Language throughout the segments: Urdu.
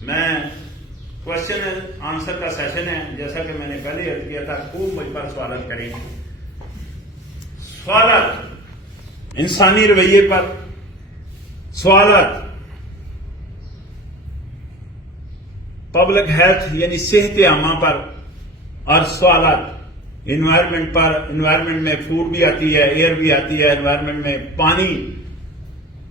میں کوشچن آنسر کا سیشن ہے، جیسا کہ میں نے پہلے عرض کیا تھا، خوب مجھ پر سوالات کریں. سوالات انسانی رویے پر، سوالات پبلک ہیلتھ یعنی صحت عامہ پر، اور سوالات انوائرمنٹ پر. انوائرمنٹ میں فوڈ بھی آتی ہے، ایئر بھی آتی ہے. انوائرمنٹ میں پانی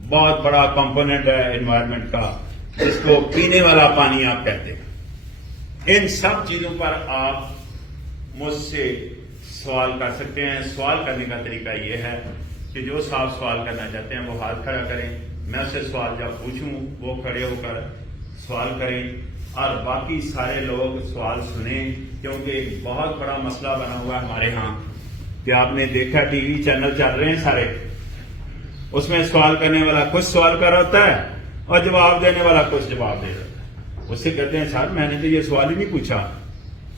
بہت بڑا کمپوننٹ ہے انوائرمنٹ کا، جس کو پینے والا پانی آپ کہتے ہیں. ان سب چیزوں پر آپ مجھ سے سوال کر سکتے ہیں. سوال کرنے کا طریقہ یہ ہے کہ جو صاحب سوال کرنا چاہتے ہیں وہ ہاتھ کھڑا کریں، میں اس سے سوال جب پوچھوں وہ کھڑے ہو کر سوال کریں، اور باقی سارے لوگ سوال سنیں. کیونکہ ایک بہت بڑا مسئلہ بنا ہوا ہے ہمارے ہاں کہ آپ نے دیکھا ٹی وی چینل چل رہے ہیں سارے، اس میں سوال کرنے والا کچھ سوال کر رہا ہوتا ہے اور جواب دینے والا کچھ جواب دے رہا ہوتا ہے. اس سے کہتے ہیں سر میں نے تو یہ سوال ہی نہیں پوچھا.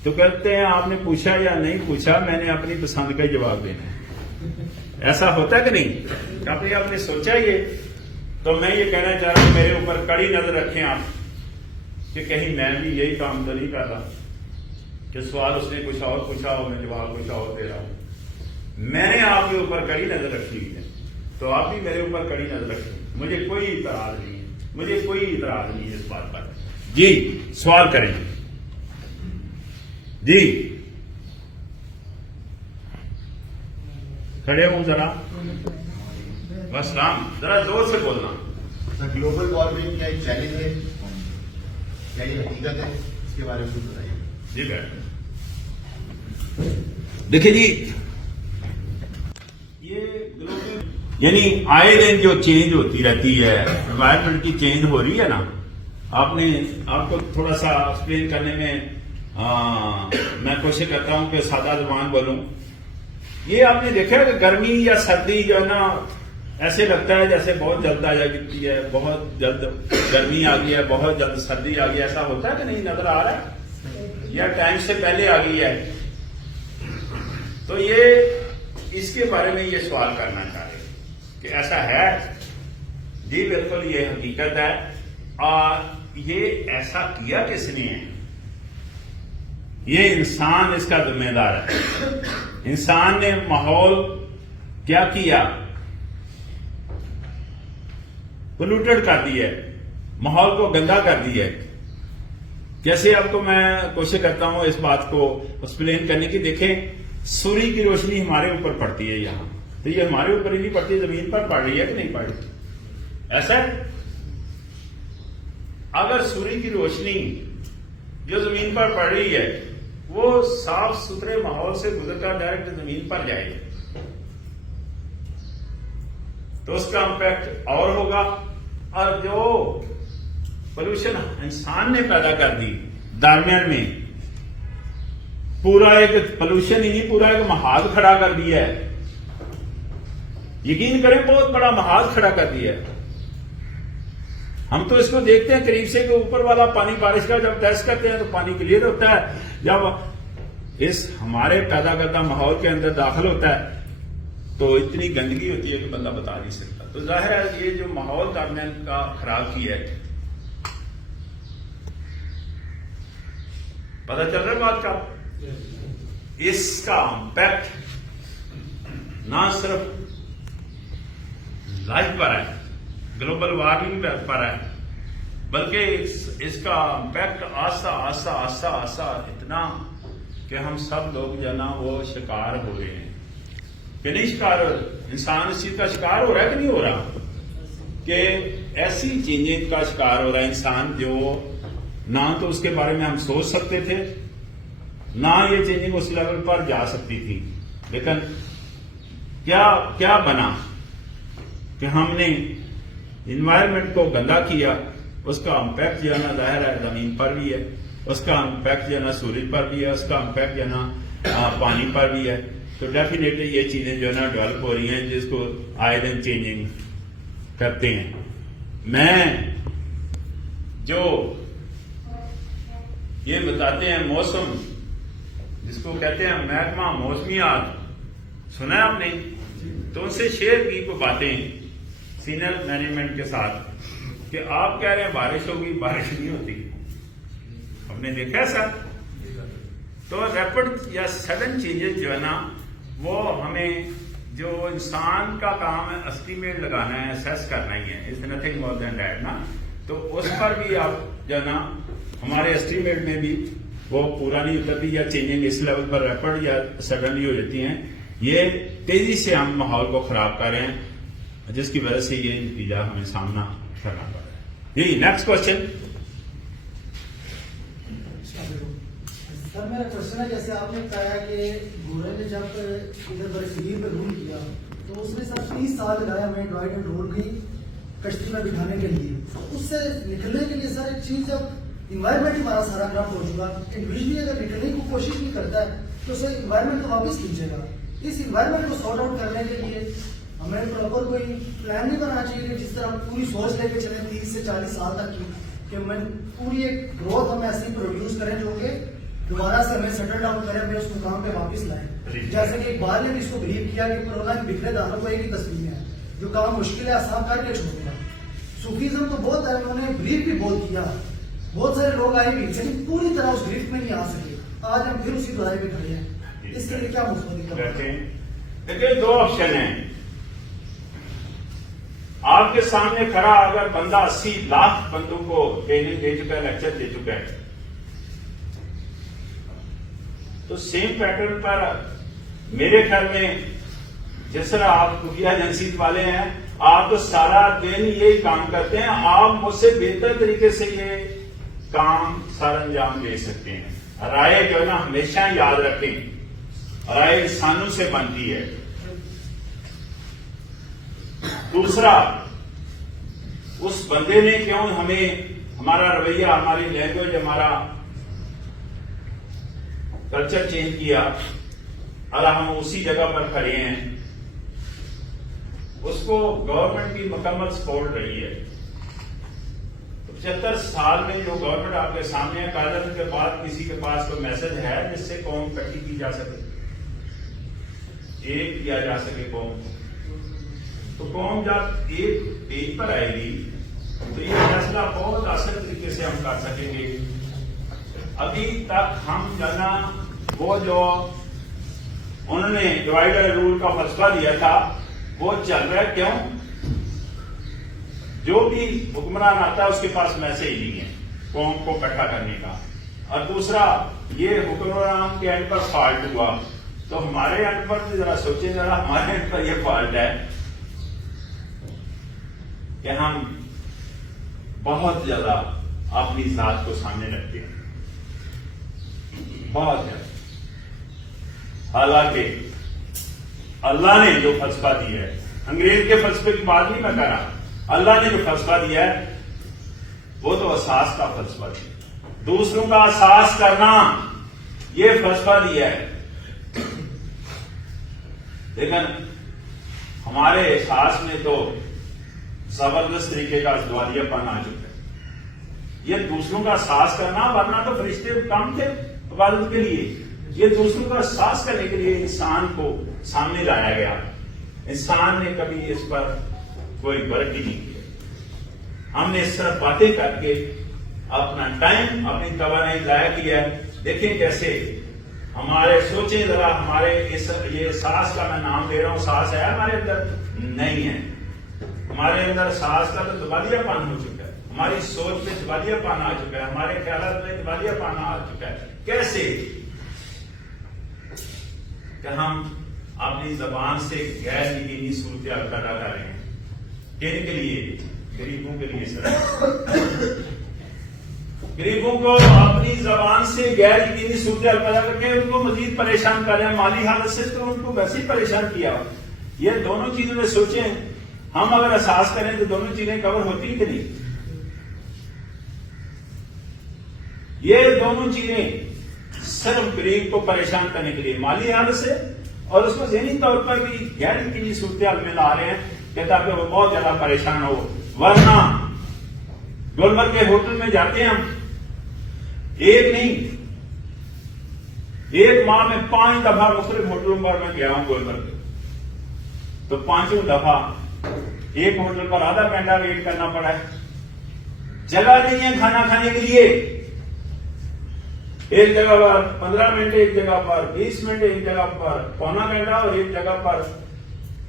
تو کہتے ہیں آپ نے پوچھا یا نہیں پوچھا، میں نے اپنی پسند کا جواب دینا ہے. ایسا ہوتا ہے کہ نہیں؟ کبھی آپ نے سوچا یہ؟ تو میں یہ کہنا چاہ رہا ہوں میرے اوپر کڑی نظر رکھیں آپ کہ کہیں میں بھی یہی کام تو نہیں کر رہا کہ سوال اس نے کچھ اور پوچھا ہو میں جواب کچھ اور دے رہا ہوں. میں نے آپ کے اوپر کڑی نظر رکھی ہے تو آپ بھی میرے اوپر کڑی نظر رکھیں. مجھے کوئی اعتراض نہیں ہے، مجھے کوئی اعتراض نہیں ہے اس بات پر. جی سوال کریں. جی کھڑے ہوں ذرا، بس رام ذرا زور سے بولنا. گلوبل وارمنگ کیا ایک چیلنج ہے، کیا یہ حقیقت ہے؟ اس کے بارے میں کچھ بتائیے. جی بیٹھ. دیکھیں جی، یہ گلوبل یعنی آئے دن جو چینج ہوتی رہتی ہے، انوائرمنٹ کی چینج ہو رہی ہے نا. آپ کو تھوڑا سا ایکسپلین کرنے میں میں کوشش کرتا ہوں کہ سادہ زبان بولوں. یہ آپ نے دیکھا کہ گرمی یا سردی جو ہے نا ایسے لگتا ہے جیسے بہت جلد آ جاتی ہے، بہت جلد گرمی آ گئی ہے، بہت جلد سردی آ گئی. ایسا ہوتا ہے کہ نہیں؟ نظر آ رہا ہے یا ٹائم سے پہلے آ گئی ہے؟ تو یہ اس کے بارے میں یہ سوال کرنا چاہ رہے کہ ایسا ہے؟ جی بالکل یہ حقیقت ہے. اور یہ ایسا کیا کس نے ہے؟ یہ انسان اس کا ذمہ دار ہے. انسان نے ماحول کیا کیا؟ پولوٹڈ کر دی ہے، ماحول کو گندا کر دی ہے. کیسے آپ کو میں کوشش کرتا ہوں اس بات کو ایکسپلین کرنے کی. دیکھیں سورج کی روشنی ہمارے اوپر پڑتی ہے یہاں، تو یہ ہمارے اوپر ہی نہیں پڑتی، زمین پر پڑ رہی ہے کہ نہیں پڑ رہی؟ ایسا ہے؟ اگر سورج کی روشنی جو زمین پر پڑ رہی ہے وہ صاف ستھرے ماحول سے گزر کر ڈائریکٹ زمین پر جائے تو اس کا امپیکٹ اور ہوگا. اور جو پولوشن انسان نے پیدا کر دی درمیان میں، پورا ایک پولوشن ہی نہیں، پورا ایک محاذ کھڑا کر دیا ہے. یقین کریں بہت بڑا محاذ کھڑا کر دیا ہے. ہم تو اس کو دیکھتے ہیں قریب سے کہ اوپر والا پانی بارش کا جب ٹیسٹ کرتے ہیں تو پانی کلیئر ہوتا ہے. جب اس ہمارے پیدا کردہ ماحول کے اندر داخل ہوتا ہے تو اتنی گندگی ہوتی ہے کہ بندہ بتا نہیں سکتا. تو ظاہر ہے یہ جو ماحول درمیان کا خراب کیا ہے، پتہ چل رہا ہے بات کا. اس کا امپیکٹ نہ صرف لائف پر ہے، گلوبل وارمنگ پر ہے، بلکہ اس کا امپیکٹ آہستہ آہستہ آہستہ آہستہ اتنا کہ ہم سب لوگ جو ہے نا وہ شکار ہو رہے ہیں. کہ نہیں شکار ہو رہے؟ انسان اس چیز کا شکار ہو رہا ہے کہ نہیں ہو رہا کہ ایسی چینجنگ کا شکار ہو رہا ہے انسان جو نہ تو اس کے بارے میں ہم سوچ سکتے تھے، نہ یہ چینجنگ اس لیول پر جا سکتی تھی. لیکن کیا بنا کہ ہم نے انوائرمنٹ کو گندا کیا. اس کا امپیکٹ جو ہے نا ظاہر ہے زمین پر بھی ہے، اس کا امپیکٹ جو ہے نا سورج پر بھی ہے، اس کا امپیکٹ جو ہے نا پانی پر بھی ہے. تو ڈیفینیٹلی یہ چیزیں جو ہے نا ڈیولپ ہو رہی ہیں جس کو آئے دن چینجنگ کرتے ہیں. میں جو یہ بتاتے ہیں موسم جس کو کہتے ہیں محکمہ موسمیات، سنا ہے آپ نے؟ تو ان سے شیئر کی کوئی باتیں سینئر مینجمنٹ کے ساتھ کہ آپ کہہ رہے ہیں بارش ہوگی، بارش نہیں ہوتی. ہم نے دیکھا ہے سر. تو ریپڈ یا سڈن چینجز جو ہے نا وہ ہمیں جو انسان کا کام ہے اسٹیمیٹ لگانا ہے اسیس کرنا ہی ہے. Is nothing more then that نا. تو اس پر بھی آپ جو ہے نا ہمارے اسٹیمیٹ میں بھی وہ پورا نہیں اترتی یا چینجنگ اس لیول پر ریپڈ یا سڈنلی ہو جاتی ہیں. یہ تیزی سے ہم ماحول کو خراب کر رہے ہیں جس کی وجہ سے یہ نتیجہ ہمیں سامنا کرنا پڑ رہا ہے. جی نیکسٹ کوشچن. سر میرا کوشچن ہے جیسے آپ نے بتایا کہ گورے نے جب ادھر برصغیر پہ رول کیا تو اس نے سب 30 سال لگایا ہمیں ڈرائیڈ اینڈ رول کی کشتی میں بٹھانے کے لیے. اس سے نکلنے کے لیے سر ایک چیز جب انوائرمنٹ ہمارا سارا کرپٹ ہو چکا, انڈیویجلی اگر نکلنے کی کوشش بھی کرتا ہے تو اسے انوائرمنٹ کو واپس کھینچے گا. اس انوائرمنٹ کو سارٹ آؤٹ کرنے کے لیے ہمیں پراپر کوئی پلان نہیں بنانا چاہیے کہ جس طرح پوری سوچ لے کے چلیں 30 سے 40 سال تک کی کہ ہمیں پوری ایک گروتھ ہم ایسی پروڈیوس کریں جو کہ دوبارہ سے ہمیں سیٹل ڈاؤن کریں, ہمیں اس مقام پہ واپس لائیں. جیسے کہ ایک بار نے بھی اس کو بلیو کیا کہ کورونا کے بکھرے دانوں کو ایک ہی تصویر ہے, جو کام مشکل ہے آسان کر کے چھوڑ دیا. صوفیزم تو بہت ہے, انہوں نے بلیو بھی بہت کیا, بہت سارے لوگ آئے بھی لیکن پوری طرح اس گرفت میں نہیں آ سکے. آج ہم پھر اسی دہائی پہ کھڑے ہیں. اس کے لیے کیا مثبت ہے؟ دیکھیے دو آپشن ہیں. آپ کے سامنے کھڑا اگر بندہ 80 لاکھ بندوں کو ٹریننگ دے چکا ہے, لیکچر دے چکا ہے, تو سیم پیٹرن پر میرے خیال میں جس طرح آپ خفیہ ایجنسی والے ہیں, آپ تو سارا دن یہی کام کرتے ہیں, آپ مجھ سے بہتر طریقے سے یہ کام سارا انجام دے سکتے ہیں. رائے جو ہے نا ہمیشہ یاد رکھیں, رائے انسانوں سے بنتی ہے. دوسرا, اس بندے نے کیوں ہمیں ہمارا رویہ, ہماری لینگویج, ہمارا کلچر چینج کیا, اللہ ہم اسی جگہ پر کھڑے ہیں, اس کو گورنمنٹ کی مکمل سپورٹ رہی ہے. 75 سال میں جو گورنمنٹ آپ کے سامنے ہے, قائدین کے بعد کسی کے پاس کوئی میسج ہے جس سے قوم اکٹھی کی جا سکے, ایک کیا جا سکے قوم کو. تو قوم جب ایک پیج پر آئے گی تو یہ فیصلہ بہت آسان طریقے سے ہم کر سکیں گے. ابھی تک ہم جانا وہ جو انہوں نے ڈیوائڈ اینڈ رول کا فلسفہ دیا تھا وہ چل رہا ہے. کیوں؟ جو بھی حکمران آتا ہے اس کے پاس میسج نہیں ہے قوم کو اکٹھا کرنے کا. اور دوسرا, یہ حکمران کے اینڈ پر فالٹ ہوا, تو ہمارے اینڈ پر ذرا سوچیں, ذرا ہمارے اینڈ پر یہ فالٹ ہے کہ ہم بہت زیادہ اپنی ذات کو سامنے رکھتے ہیں, بہت زیادہ. حالانکہ اللہ نے جو فلسفہ دیا ہے, انگریز کے فلسفے کی بات نہیں میں کر رہا, اللہ نے جو فلسفہ دیا ہے وہ تو اساس کا فلسفہ دیا, دوسروں کا احساس کرنا یہ فلسفہ دیا ہے. لیکن ہمارے احساس میں تو زبردست طریقے کا ازدواجیہ پن آ چکا ہے. یہ دوسروں کا احساس کرنا, ورنہ تو فرشتے کام تھے عبادت کے لیے, یہ دوسروں کا احساس کرنے کے لیے انسان کو سامنے لایا گیا. انسان نے کبھی اس پر کوئی ورک ہی نہیں کیا. ہم نے اس طرح باتیں کر کے اپنا ٹائم, اپنی توانائی ضائع کیا ہے. دیکھیں کیسے ہمارے سوچیں ذرا, ہمارے یہ احساس کا میں نام دے رہا ہوں, احساس ہے ہمارے اندر نہیں ہے. ہمارے اندر احساس کا تو دبادیا پان ہو چکا ہے, ہماری سوچ میں دبادیا پان آ چکا ہے, ہمارے خیالات میں دبادیا پان آ چکا ہے. کیسے کہ ہم اپنی زبان سے غیر یقینی صورتحال پیدا کر رہے ہیں. کن کے لیے؟ غریبوں کے لیے. سر غریبوں کو اپنی زبان سے غیر یقینی صورتحال پیدا کر کے ان کو مزید پریشان کر رہے ہیں. مالی حالت سے تو ان کو ویسے ہی پریشان کیا. یہ دونوں چیزوں میں سوچیں, ہم اگر احساس کریں تو دونوں چیزیں کور ہوتی کہ نہیں؟ یہ دونوں چیزیں صرف غریب کو پریشان کرنے کے لیے, مالی حالت سے اور اس کو ذہنی طور پر بھی غیر یقینی صورتحال میں لا رہے ہیں کہ تاکہ وہ بہت زیادہ پریشان ہو. ورنہ گلمرگ کے ہوٹل میں جاتے ہیں ہم, ایک نہیں, ایک ماہ میں 5 دفعہ مختلف ہوٹلوں پر میں گیا ہوں گلمرگ, تو 5 دفعہ ایک ہوٹل پر آدھا گھنٹہ ویٹ کرنا پڑا ہے. جگہ نہیں ہے کھانا کھانے کے لیے. ایک جگہ پر 15 منٹ، ایک جگہ پر 20 منٹ، ایک جگہ پر پونا گھنٹہ اور ایک جگہ پر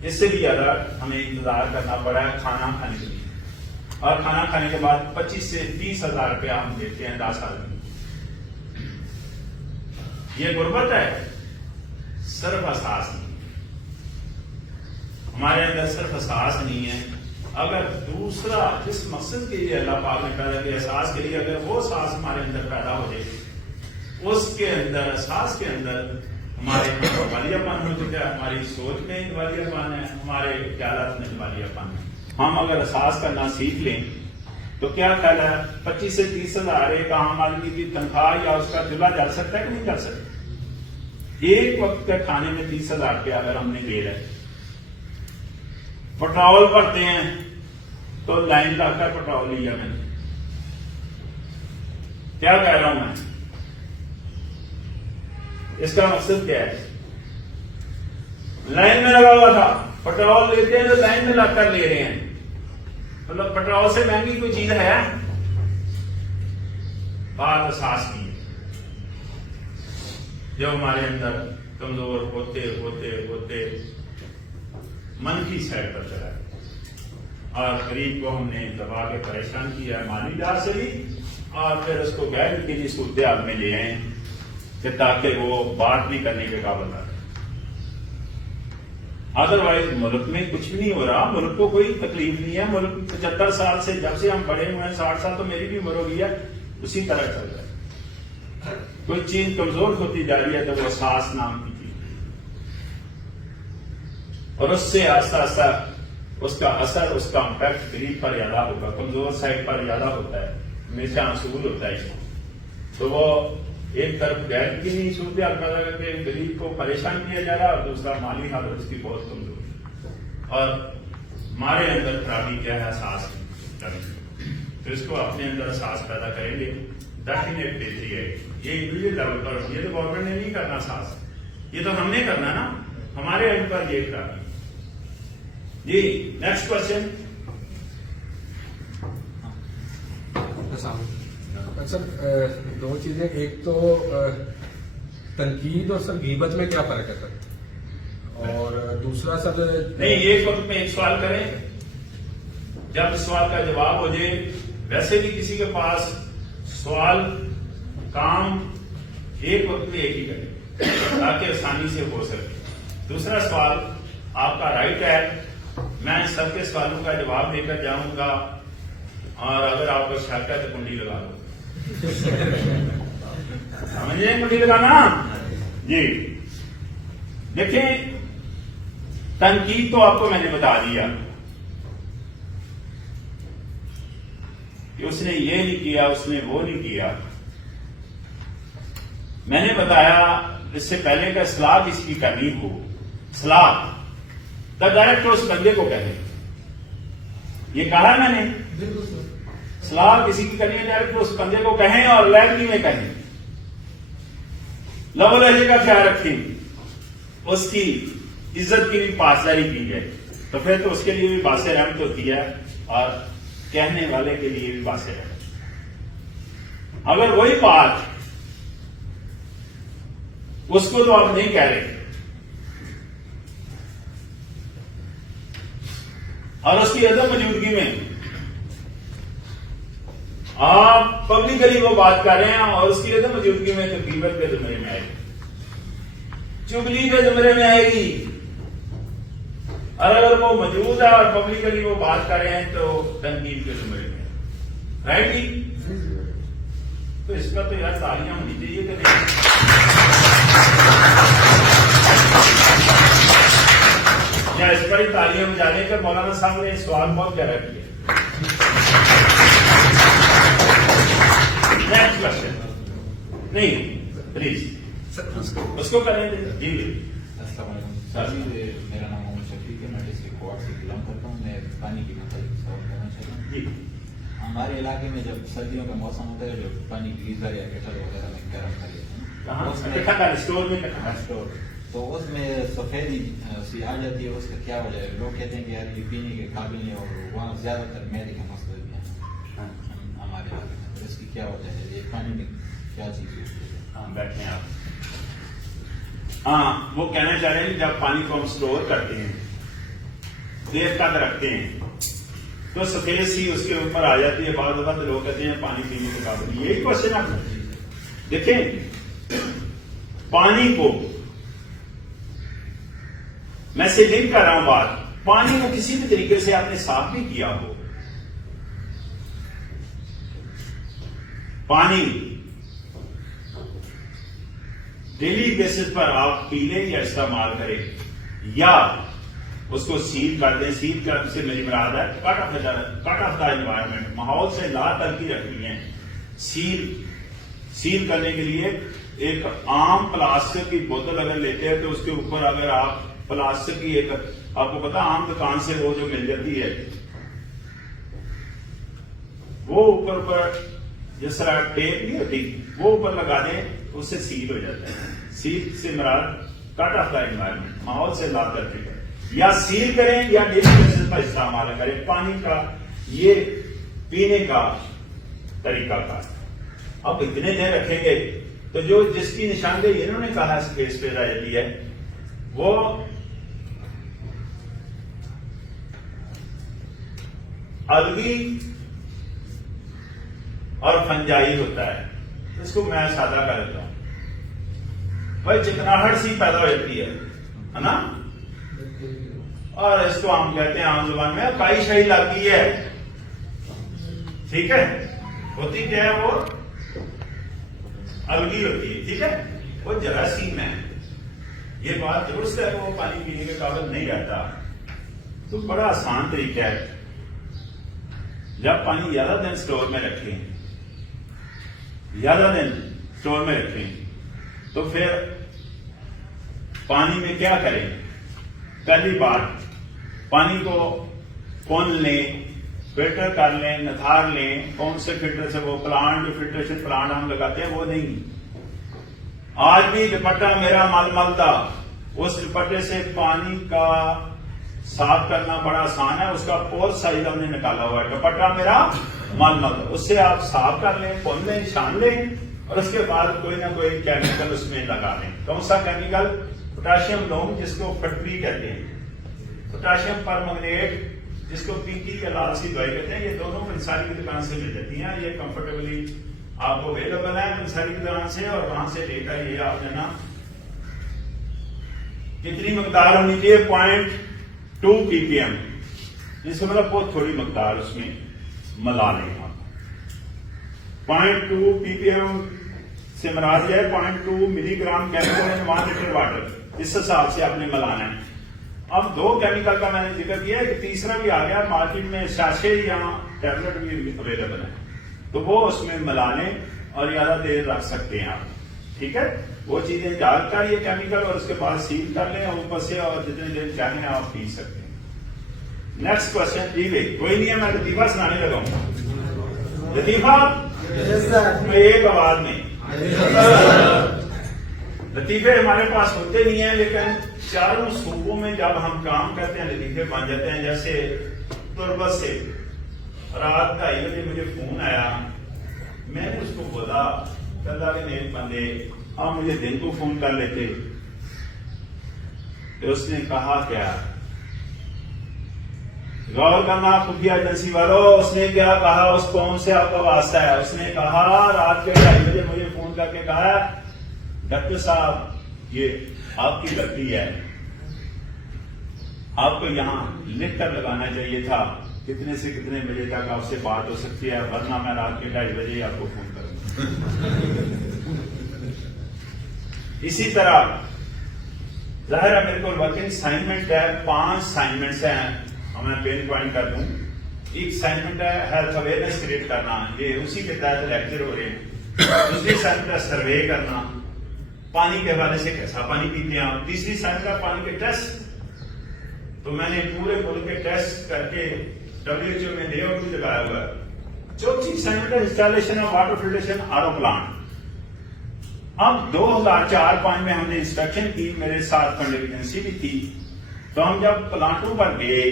اس سے بھی زیادہ ہمیں انتظار کرنا پڑا ہے کھانا کھانے کے لیے. اور کھانا کھانے کے بعد 25 سے 30 ہزار روپیہ ہم دیتے ہیں 10 آدمی. یہ غربت ہے، صرف احساس نہیں. ہمارے اندر صرف احساس نہیں ہے. اگر دوسرا جس مقصد کے لیے اللہ پاک نے پیدا کیا احساس کے لیے، اگر وہ احساس ہمارے اندر پیدا ہو جائے، اس کے اندر احساس کے اندر ہمارے دیوالیہ پن ہو چکا ہے، ہماری سوچ میں دیوالیہ پن ہے، ہمارے خیالات میں دیوالیہ پن ہے. ہم اگر احساس کرنا سیکھ لیں تو کیا خیال ہے 25 سے 30 ہزار ایک عام آدمی کی تنخواہ یا اس کا چولہا جل سکتا ہے کہ نہیں جل سکتا؟ ایک وقت کے کھانے میں 30 ہزار روپیہ اگر ہم نے دے رہے، پٹرول بھرتے ہیں تو لائن لا کر پٹرول لیا میں نے. کیا کہہ رہا ہوں میں؟ اس کا مقصد کیا ہے؟ لائن میں لگا ہوا تھا، پٹرول لیتے ہیں تو لائن میں لگ کر لے رہے ہیں. مطلب پٹرول سے مہنگی کوئی چیز ہے؟ بات احساس کی ہے. جب ہمارے اندر کمزور ہوتے ہوتے ہوتے منفی سائڈ پر چلا گیا اور غریب کو ہم نے دبا کے پریشان کیا ہے مالی لحاظ سے بھی، اور پھر اس کو غیر یقینی صورتحال میں لے آئے کہ تاکہ وہ بات نہیں کرنے کے قابل آ. ادروائز ملک میں کچھ بھی نہیں ہو رہا، ملک کو کوئی تکلیف نہیں ہے. ملک 75 سال سے جب سے ہم بڑے ہوئے ہیں، 60 سال تو میری بھی عمر ہو گئی ہے، اسی طرح چل رہا ہے. کوئی چیز کمزور ہوتی جا رہی ہے تو وہ احساس نام کی چیز، اور اس سے آہستہ آہستہ اس کا اثر، اس کا امپیکٹ غریب پر زیادہ ہوگا، کمزور سائڈ پر زیادہ ہوتا ہے، ہمیشہ اصول ہوتا ہے. تو وہ ایک طرف غیر کی نہیں صورتحال پیدا کر کے غریب کو پریشان کیا جا رہا ہے، اور دوسرا مالی حالت اس کی بہت کمزور ہے. اور ہمارے اندر خرابی کیا ہے؟ احساس کریں. تو اس کو اپنے اندر احساس پیدا کریں گے، ڈیفینیٹ بہتری ہے. یہ انڈیویجل لیول پر، یہ تو گورنمنٹ نے نہیں کرنا احساس، یہ تو ہم نے کرنا نا. ہمارے اینڈ پر یہ خرابی. جی نیکسٹ کوشچن. سر دو چیزیں، ایک تو تنقید اور سر غیبت میں کیا فرق ہے سر، اور دوسرا سر نہیں، ایک وقت میں ایک سوال کریں، جب سوال کا جواب ہو جائے. ویسے بھی کسی کے پاس سوال کام ایک وقت میں ایک ہی کرے تاکہ آسانی سے ہو سکے. دوسرا سوال آپ کا رائٹ ہے، میں سب کے سوالوں کا جواب دے کر جاؤں گا، اور اگر آپ کو شک ہے تو کنڈی لگا دو. سمجھے کنڈی لگانا؟ جی دیکھیں، تنقید تو آپ کو میں نے بتا دیا کہ اس نے یہ نہیں کیا، اس نے وہ نہیں کیا. میں نے بتایا اس سے پہلے کہ اصلاح کسی کی کرنی ہو، اصلاح دا ڈائریکٹر اس بندے کو کہے. یہ کہا ہے میں نے، بالکل سر. اصلاح کسی کی کرنی ہے ڈائریکٹر اس بندے کو کہیں، اور لہجے میں کہیں، لب و لہجے کا خیال رکھیں، اس کی عزت کی بھی پاسداری کی جائے. تو پھر تو اس کے لیے بھی باعث رحمت ہوتی ہے، اور کہنے والے کے لیے بھی باعث رحمت. اگر وہی بات اس کو تو آپ نہیں کہہ رہے، اور اس کی عدم موجودگی میں آپ پبلکلی وہ بات کر رہے ہیں، اور اس کی عدم موجودگی میں غیبت کے زمرے میں آئے گی، چغلی کے زمرے میں آئے گی. اور اگر وہ موجود ہے اور پبلکلی وہ بات کر رہے ہیں تو تنقید کے زمرے میں. رائٹ جی؟ تو اس کا تو یار تالیاں ہونی چاہیے کہ نہیں؟ یا اس پر ہی تالیاں بجانے کا مولانا صاحب نے سوال بہت گہرا کیا. Next question. نہیں پلیز اس کو کریں. جی السلام علیکم سر، میرا نام محمد شفیق ہے، میں ڈسٹرکٹ کورٹ سے بلانگ کرتا ہوں. میں پانی کی مختلف سوال کرنا چاہتا ہوں. جی. ہمارے علاقے میں جب سردیوں کا موسم ہوتا ہے، جو پانی گیزر یا کیٹل وغیرہ میں گرم کر لیتے ہیں اسٹور میں اسٹور، تو اس میں سفیدی سی آ جاتی ہے. اس کا کیا وجہ ہے؟ لوگ کہتے ہیں کہ یار یہ پینے کے قابل نہیں، اور وہاں زیادہ تر میدے کے مسئلے بھی ہیں ہمارے علاقے میں. تو اس کی کیا وجہ ہے؟ یہ پانی میں کیا چیز ہوتی ہے؟ ہاں بیٹھے ہیں آپ. ہاں وہ کہنا چاہ رہے ہیں جب پانی کو ہم اسٹور کرتے ہیں دیر تک رکھتے ہیں تو سفید سی اس کے اوپر آ جاتی ہے. بعض اوقات لوگ کہتے ہیں پانی پینے کے قابل. یہی کوشچن آپ دیکھیں پانی کو میں سے لنک کر رہا ہوں بات. پانی کو کسی بھی طریقے سے آپ نے صاف بھی کیا ہو, پانی ڈیلی بیسس پر آپ پی لیں یا استعمال کریں یا اس کو سیل کر دیں. سیل کرنے سے میری مراد ہے کٹ آف دا انوائرمنٹ, ماحول سے لا تلقی رکھنی ہے. سیل کرنے کے لیے ایک عام پلاسٹک کی بوتل اگر لیتے ہیں تو اس کے اوپر اگر آپ پلاسٹک کی ایک, آپ کو پتا عام دکان سے وہ جو مل جاتی ہے وہ اوپر جس طرح ٹیپ نہیں ہوتی وہ اوپر لگا دیں اس سے سیل ہو جاتا ہے. سیل سے مراد کٹ آف دا انوائرمنٹ, ماحول سے لا تلقی کریں. یا سیل کریں یا ڈیلی بیسس پر استعمال کریں. پانی کا یہ پینے کا طریقہ کار. اب اتنے دیر رکھیں گے تو جو جس کی نشاندہی انہوں نے کہا اسپیس پہ آ جاتی ہے وہ الگی اور فنجائی ہوتا ہے. اس کو میں سادہ کر دیتا ہوں. بھائی چکناہٹ سی پیدا ہو جاتی ہے نا, اور اس کو ہم کہتے ہیں عام زبان میں کائی شاہی لگتی ہے. ٹھیک ہے, ہوتی کیا ہے وہ الگی ہوتی ہے. ٹھیک ہے, وہ جراثیم ہے. یہ بات درست ہے وہ پانی پینے کے قابل نہیں رہتا. تو بڑا آسان طریقہ ہے, جب پانی زیادہ دن اسٹور میں رکھیں تو پھر پانی میں کیا کریں. پہلی بات پانی کو کون لیں, فلٹر کر لیں, نتھار لیں. کون سے فلٹر سے, وہ پلانٹ جو فلٹریشن پلانٹ ہم لگاتے ہیں وہ نہیں. آج بھی دوپٹہ میرا مل تھا, اس دوپٹے سے پانی کا صاف کرنا بڑا آسان ہے. اس کا پور سائز ہم نے نکالا ہوا ہے. دوپٹہ میرا مل تھا, اس سے آپ صاف کر لیں, کھول لیں, چھان لیں اور اس کے بعد کوئی نہ کوئی کیمیکل اس میں لگا لیں. کون سا کیمیکل؟ پوٹاشیم لوم جس کو پٹری کہتے ہیں, پوٹاشیم پرمنگنیٹ جس کو پینکی یا لال سی دوائی کہتے ہیں. یہ دونوں پنساری کی دکان سے مل جاتی ہیں. یہ کمفرٹیبلی آپ کو اویلیبل ہے پنساری کی دکان سے, اور وہاں سے لے کر یہ آپ نے نا کتنی مقدار ہونی چاہیے 0.2 ppm, جس کا مطلب بہت تھوڑی مقدار اس میں ملا لیں آپ. 0.2 ppm سے مراد ہے 0.2 ملی گرام کیمیکل ان 1 لیٹر واٹر. اس حساب سے آپ نے ملانا ہے. اب 2 کیمیکل کا میں نے ذکر کیا ہے, کہ تیسرا بھی آ گیا مارکیٹ میں, ساشے یا ٹیبلٹ بھی اویلیبل ہے, تو وہ اس میں ملا لیں اور زیادہ دیر رکھ سکتے ہیں آپ. ٹھیک ہے, وہ چیزیں ڈال کر یہ کیمیکل اور اس کے بعد سیل کر لیں اوپر سے, اور جتنے دیر چاہیں آپ پی سکتے ہیں. Next question. جی بھائی کوئی نہیں ہے, میں لطیفہ سنانے لگا ہوں. لطیفہ ایک آواز میں. لطیفے ہمارے پاس ہوتے نہیں ہیں, لیکن چاروں صوبوں میں جب ہم کام کرتے ہیں لطیفے بن جاتے ہیں. جیسے تربت سے رات 2:30 بجے مجھے فون آیا, میں نے اس کو بولا اللہ کے نیک بندے آپ مجھے دن کو فون کر لیتے. تو اس نے کہا کیا, غور کرنا خفیہ ایجنسی والوں, اس نے کیا کہا, اس قوم سے آپ کا واسطہ ہے. اس نے کہا رات کے 2:30 بجے مجھے فون کر کے کہا ڈاکٹر صاحب یہ آپ کی غلطی ہے, آپ کو یہاں لکھ کر لگانا چاہیے تھا کتنے سے کتنے بجے تک آپ سے بات ہو سکتی ہے, ورنہ میں رات کے 2:30 بجے ہی آپ کو فون کروں گا. اسی طرح ظاہر ہے میرے کو ورکنگ اسائنمنٹ ہے, 5 اسائنمنٹس ہیں, میں پین پوائنٹ کر دوں. ایک اسائنمنٹ ہے ہیلتھ اویئرنیس کریٹ کرنا, یہ اسی کے تحت لیکچر ہو رہے ہیں. دوسری اسائنمنٹ ہے سروے کرنا, پانی کے حوالے سے کیسا پانی پیتے ہیں. تیسری اسائنمنٹ ہے پانی کے ٹیسٹ, تو میں نے پورے ملک کے ٹیسٹ کر کے WHO میں لے آؤٹ بھی لگایا ہوا ہے. چوتھی اسائنمنٹ ہے installation of water filtration RO plant. اب 2004-5 میں ہم نے انسپیکشن کی, میرے ساتھ فنڈنگ ایجنسی بھی تھی, تو ہم جب پلانٹوں پر گئے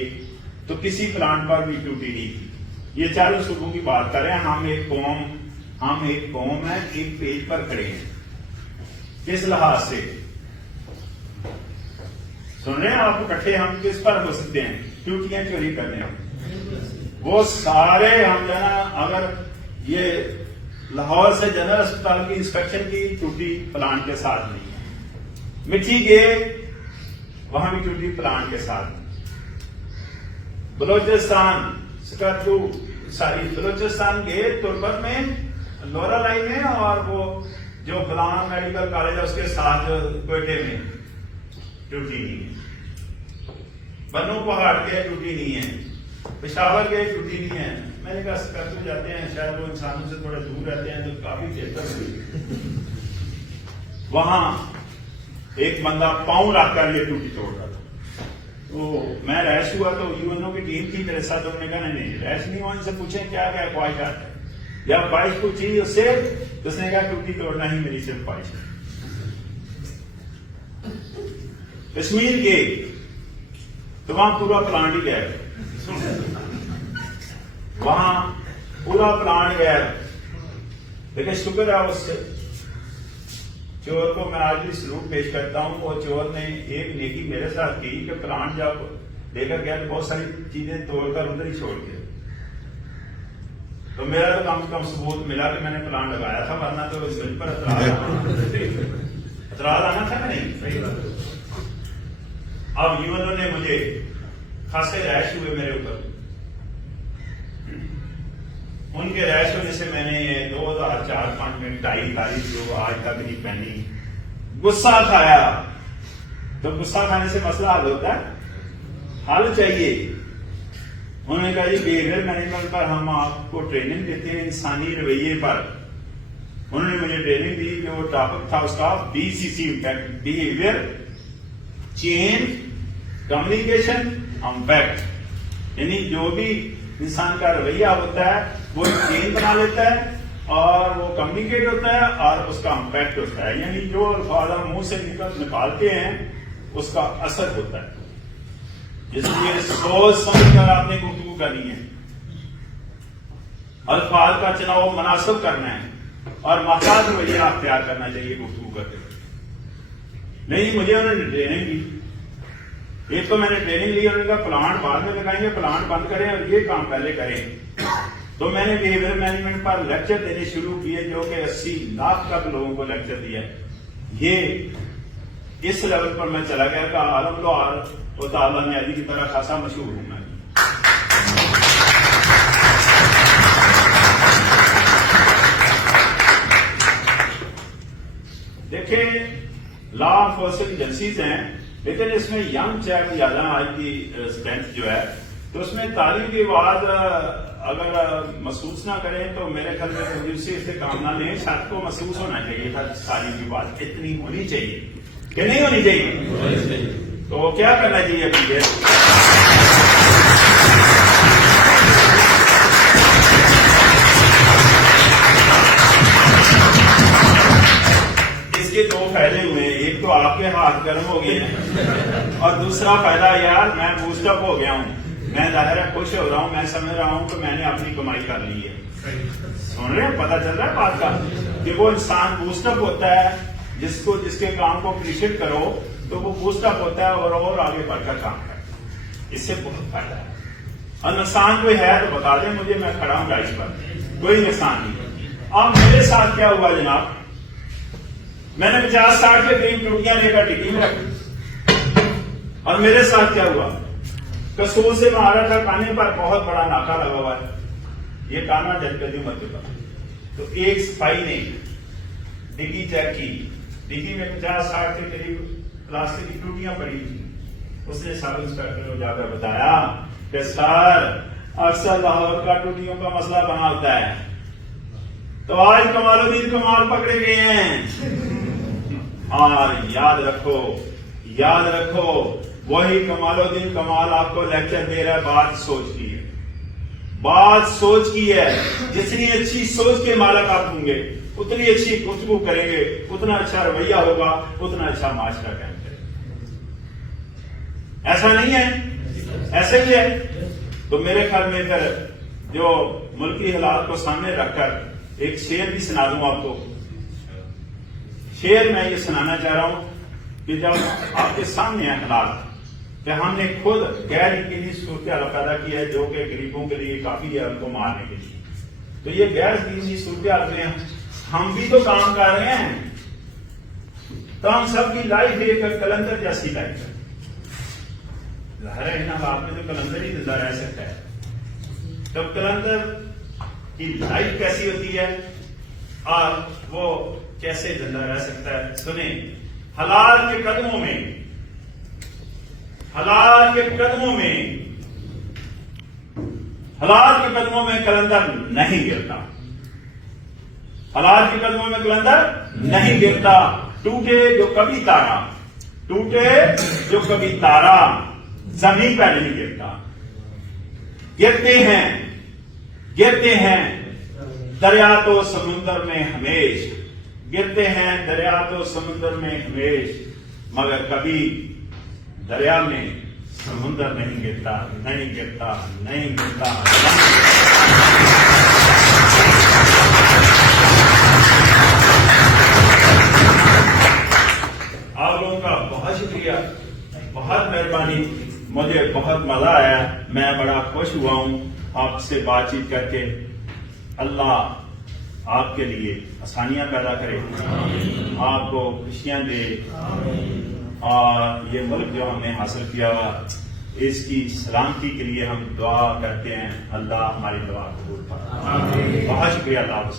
تو کسی پلانٹ پر بھی ڈیوٹی نہیں تھی. یہ چاروں صوبوں کی بات کر رہے ہیں. ہم ایک قوم ہیں, ایک پیج پر کھڑے ہیں. کس لحاظ سے سن رہے ہیں آپ اکٹھے ہم کس پر ہو سکتے ہیں ٹوٹیاں چوری کرنے وہ سارے ہم جو ہے نا اگر یہ لاہور سے جنرل اسپتال کی انسپیکشن کی ٹوٹی پلانٹ کے ساتھ نہیں ہے مٹھی گئے وہاں بھی ٹوٹی پلانٹ کے ساتھ بلوچستان سکرتو ساری بلوچستان گئے تربت میں لورا لائی میں اور وہ جو غلام میڈیکل کالج ہے اس کے ساتھ کوئٹے میں ٹوٹی نہیں ہے بنو پہاڑ کے ٹوٹی نہیں ہے پشاور کے ٹوٹی نہیں ہے میں نے کہا سکرتو جاتے ہیں شاید وہ انسانوں سے تھوڑے دور رہتے ہیں تو کافی بہتر ہوئی وہاں ایک بندہ پاؤں رکھ کر یہ ٹوٹی توڑ رہا تھا تو میں ریش ہوا تو UNO کی ٹیم تھی میرے ساتھ انہوں نے کہا نہیں ریش نہیں ہوا ان سے پوچھیں کیا کیا خواہشات ہے یا خواہش پوچھی اس سے تو اس نے کہا ٹوٹی توڑنا ہی میری صرف خواہش ہے کشمیر کے تو وہاں پورا پلانٹ ہی گیا وہاں پورا پلانٹ گیا لیکن شکر ہے اس چور کو میں آج بھی سلوک پیش کرتا ہوں وہ چور نے ایک نیکی میرے ساتھ کی کہ پلانٹ جب لے کر گیا تو بہت ساری چیزیں توڑ کر ادھر ہی چھوڑ کے تو میرا تو کم سے کم ثبوت ملا کہ میں نے پلانٹ لگایا تھا ورنہ تو اس پر اعتراض آنا تھا کہ نہیں اب UNO نے مجھے خاصے رائش ہوئے میرے اوپر ان کے رائش ہونے سے میں نے 2004-05 میں ٹائی کاری جو آج تک نہیں پہنی غصہ کھایا تو غصہ کھانے سے مسئلہ حل ہوتا ہے حل چاہیے انہوں نے کہا جی بیہیویئر مینجمنٹ پر ہم آپ کو ٹریننگ دیتے ہیں انسانی رویے پر انہوں نے مجھے ٹریننگ دی کہ وہ ٹاپک تھا اس کا BCC impact behaviour change communication impact یعنی جو بھی انسان کا رویہ ہوتا ہے وہ چین بنا لیتا ہے اور وہ کمیونیکیٹ ہوتا ہے اور اس کا امپیکٹ ہوتا ہے یعنی جو الفاظ ہم منہ سے نکالتے ہیں اس کا اثر ہوتا ہے اس لیے سوچ سمجھ کر آپ نے گفتگو کرنی ہے الفاظ کا چناؤ مناسب کرنا ہے اور محتاط رویہ اختیار کرنا چاہیے گفتگو کرتے ہوئے نہیں مجھے انہوں نے ٹریننگ دی ایک تو میں نے ٹریننگ لی انہوں نے کہا پلانٹ بعد میں لگائیں گے پلانٹ بند کریں اور یہ کام پہلے کریں تو میں نے بیہیویئر مینجمنٹ پر لیکچر دینے شروع کیے جو کہ 80 لاکھ تک لوگوں کو لیکچر دیا یہ اس لیول پر میں چلا گیا کہ عالم لو اور تعالیٰ نے علی کی طرح خاصا مشہور ہوں میں دیکھیں لا انفورسنگ ایجنسیز ہیں لیکن اس میں ینگ چیک زیادہ آج کی اسٹرینتھ جو ہے تو اس میں تعلیم کے بعد اگر محسوس نہ کریں تو میرے خیال میں تندرستی سے کام نہ لیں ساتھ کو محسوس ہونا چاہیے تھا تعلیم کی بات اتنی ہونی چاہیے کہ نہیں ہونی چاہیے تو کیا کرنا چاہیے ابھی اس کے دو فائدے ہوئے ہیں ایک تو آپ کے ہاتھ گرم ہو گئے ہیں اور دوسرا فائدہ یار میں بوسٹ اپ ہو گیا ہوں میں ظاہر ہے خوش ہو رہا ہوں میں سمجھ رہا ہوں کہ میں نے اپنی کمائی کر لی ہے سن رہے ہیں پتا چل رہا ہے بات کا کہ وہ انسان بوسٹ اپ ہوتا ہے جس کے کام کو اپریشیٹ کرو تو وہ بوسٹ اپ ہوتا ہے اور آگے بڑھ کر کام کرتا ہے اس سے بہت فائدہ ہے اور نقصان کوئی ہے تو بتا دیں مجھے میں کھڑا ہوں گاڑی پر کوئی نقصان نہیں اب میرے ساتھ کیا ہوا جناب میں نے 50-60 کے قریب ٹوٹیاں لے کر ڈگی میں رکھی اور میرے ساتھ کیا ہوا قصور سے میں آ رہا تھا کانے پر بہت بڑا ناکا لگا ہوا ہے یہ کانا جلگدی مت کا تو ایک سپاہی نے ڈگی چیک کی ڈگی میں 50-60 کے قریب پلاسٹک کی ٹوٹیاں پڑی تھی اس نے سب انسپیکٹر کو جا کر بتایا کہ سر اکثر لاہور کا ٹوٹیوں کا مسئلہ بنا ہوتا ہے تو آج کمال الدین کمال پکڑے گئے ہیں اور یاد رکھو وہی کمال الدین کمال آپ کو لیکچر دے رہا ہے بات سوچ کی ہے جتنی اچھی سوچ کے مالک آپ ہوں گے اتنی اچھی گفتگو کریں گے اتنا اچھا رویہ ہوگا اتنا اچھا معاشرہ قائم کرے ایسا نہیں ہے ایسے ہی ہے تو میرے خیال میں پھر جو ملکی حالات کو سامنے رکھ کر ایک شعر بھی سنا دوں آپ کو شعر میں یہ سنانا چاہ رہا ہوں کہ جب آپ کے سامنے حالات کہ ہم نے خود غیر یقینی صورتحال پیدا کی ہے جو کہ غریبوں کے لیے کافی ہے ان کو مارنے کے لیے، تو یہ غیر یقینی صورتحال میں ہم بھی تو کام کر رہے ہیں، تو ہم سب کی لائف ایک کلندر جیسی لائف ہے. ظاہر ہے نا آپ میں تو کلندر ہی زندہ رہ سکتا ہے. تو کلندر کی لائف کیسی ہوتی ہے اور وہ کیسے زندہ رہ سکتا ہے؟ سنیں، حلال کے قدموں میں، حلال کے قدموں میں، حلال کے قدموں میں کلندر نہیں گرتا. حلال کے قدموں میں کلندر نہیں گرتا. ٹوٹے جو کبھی تارا، ٹوٹے جو کبھی تارا زمین پہ نہیں گرتا. گرتے ہیں دریا تو سمندر میں ہمیش، گرتے ہیں دریا تو سمندر میں ہمیش، مگر کبھی دریا میں سمندر نہیں گرتا، نہیں گرتا، نہیں گرتا. آپ لوگوں کا بہت شکریہ، بہت مہربانی، مجھے بہت مزہ آیا، میں بڑا خوش ہوا ہوں آپ سے بات چیت کر کے. اللہ آپ کے لیے آسانیاں پیدا کرے، آپ کو خوشیاں دے، اور یہ ملک جو ہم نے حاصل کیا ہوا اس کی سلامتی کے لیے ہم دعا کرتے ہیں. اللہ ہماری دعا قبول فرمائے. بہت شکریہ. اللہ حافظ.